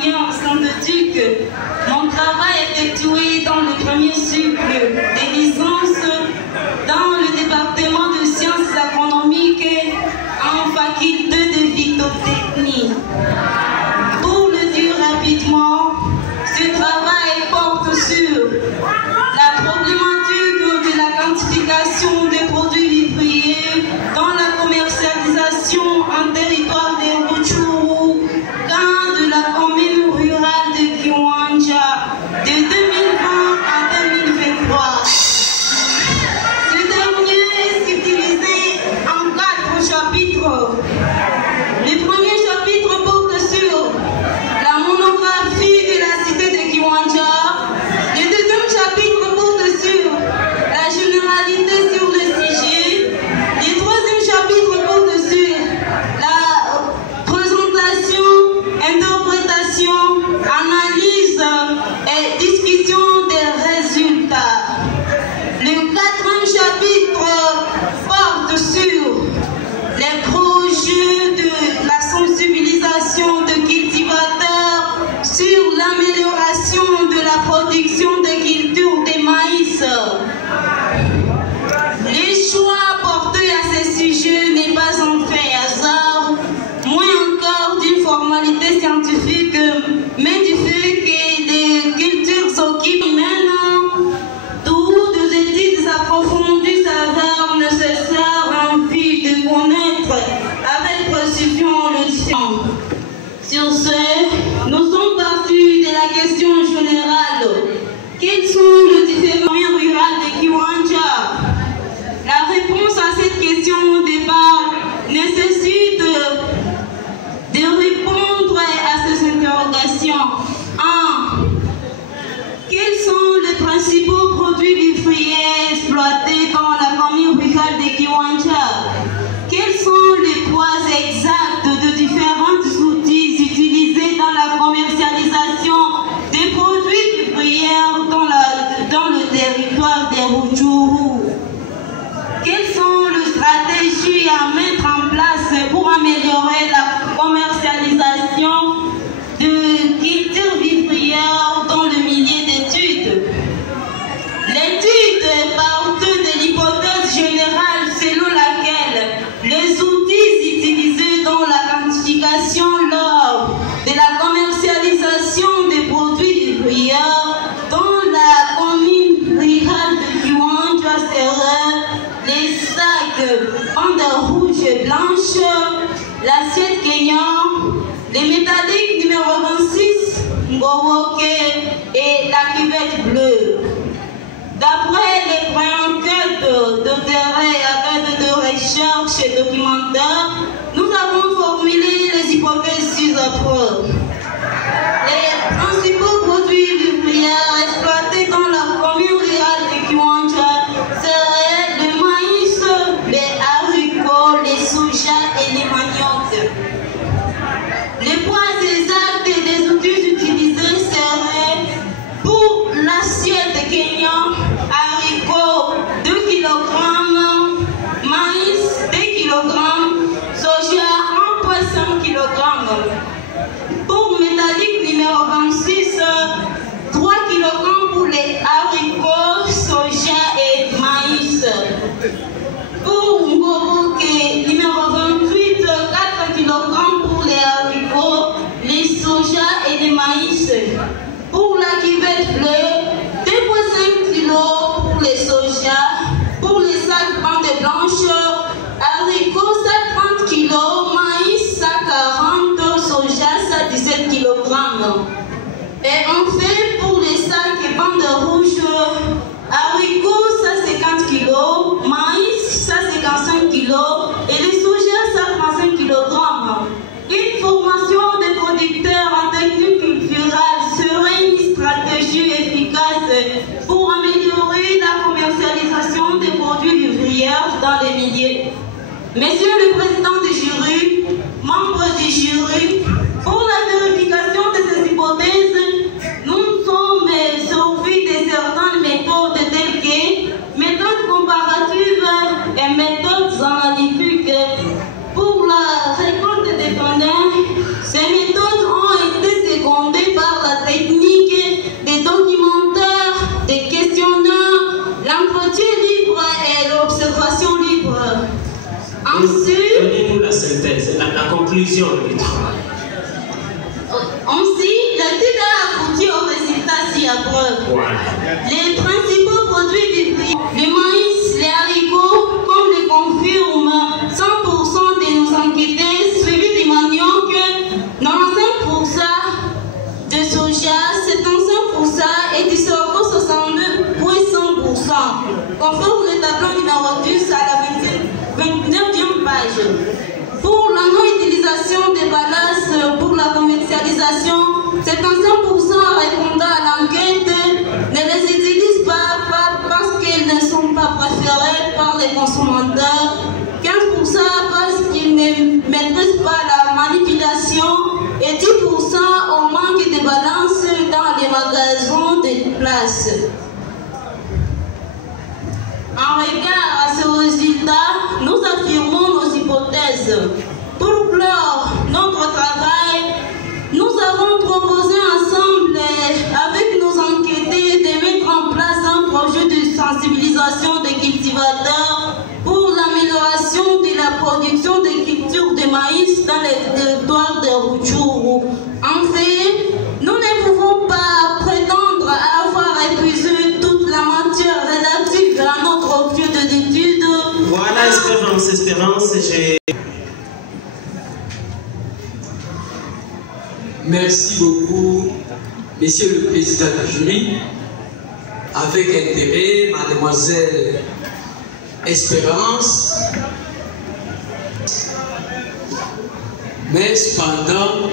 ingénieur scientifique, mon travail effectué dans le premier cycle des licences dans le département de sciences agronomiques en faculté de phytotechnie. Pour le dire rapidement, ce travail porte sur la problématique de la quantification des produits vivriers dans la commercialisation en territoire des Rutshuru, dans de la commune rurale de Kiwanja de 2020 à 2023. Ce dernier est utilisé en 4 chapitres. Le premier chapitre porte sur la monographie de la cité de Kiwanja. Le deuxième chapitre porte sur la généralité sur le sujet. Le troisième chapitre porte sur la présentation, interprétation, analyse et discussion des résultats. Le quatrième chapitre porte sur les projets de la sensibilisation de cultivateurs sur l'amélioration de la production des cultures de maïs. Les choix portés à ces sujets n'est pas un fait hasard, moins encore d'une formalité scientifique, mais du fait que les cultures occupent maintenant toutes des études approfondies s'avèrent nécessaires en vue de connaître avec précision le différent. Sur ce, nous sommes partis de la question générale. Quels sont les différents rurales de Kiwanja? La réponse à cette question au départ nécessite de répondre à ces interrogations. 1. Quels sont les principaux produits vivriers exploités dans la commune rurale de Kiwanja? Quels sont les poids exacts de différents outils utilisés dans la commercialisation des produits vivriers dans le territoire des Rutshuru? Quelles sont les stratégies à mettre en place pour améliorer la commercialisation de cultures vivrières dans le milieu d'études? L'étude part de l'hypothèse générale selon laquelle les outils utilisés dans la quantification lors de la commercialisation des produits vivrières dans la commune rurale de Kiwanja seraient les sacs bandes rouges et blanches, l'assiette Kenyan, les métalliques numéro 26, Ngowoke et la cuvette bleue. D'après les enquêtes de terrain et de recherche et documentaire, nous avons formulé les hypothèses ci-après. Les principaux produits vivriers exploités dans la commune rurale de Kiwanja seraient le maïs, les haricots, les soja et les maniocs. Les poids exacts des outils utilisés seraient pour l'assiette Kenyan, haricots 2 kg, maïs 2 kg, soja 1,5 kg. Pour métallique numéro 26, 3 kg pour les haricots, soja et maïs. Pour Ngowoke numéro 28, 4 kg pour les haricots, les soja et les maïs. Pour la cuvette bleue, 2,5 kg pour les soja. Pour les sacs bandes blanches, haricots, ça 30 kg, maïs, ça 40, soja, ça 17 kg. Et enfin, pour les sacs bandes rouges, haricots, ça 50 kg, maïs, ça 55 kg, et les soja, ça 35 kg. Une formation des producteurs en technique culturelle serait une stratégie efficace pour améliorer la commercialisation des produits vivriers dans les milieux. Monsieur le président du jury, membres du jury, pour la vérification de ces hypothèses, vision du travail. Ainsi, l'étude a abouti au résultat ci-après. Voilà. Les principaux produits vivriers, le maïs, les haricots, comme le confirment 100% de nos enquêtés, suivis témoignant que 95% de soja, 75% et du sorgho 62,1%. Conforme le tableau numéro 10 à la 29e page. Pour la non-utilisation des ballasts pour la commercialisation, 75% répondant à l'enquête ne les utilisent pas parce qu'ils ne sont pas préférés par les consommateurs, 15% parce qu'ils ne maîtrisent pas la manipulation et 10% au manque de balance dans les magasins de place. En regard à ce résultat, nous affirmons nos hypothèses. Pour clore notre travail, nous avons proposé ensemble avec nos enquêtés de mettre en place un projet de sensibilisation des cultivateurs pour l'amélioration de la production des cultures de maïs dans les territoires de Rutshuru. En fait, nous ne pouvons pas prétendre avoir épuisé toute la matière relative à notre objet d'étude. Voilà, Espérance, j'ai... Merci beaucoup, Monsieur le Président du jury. Avec intérêt, Mademoiselle Espérance. Mais cependant,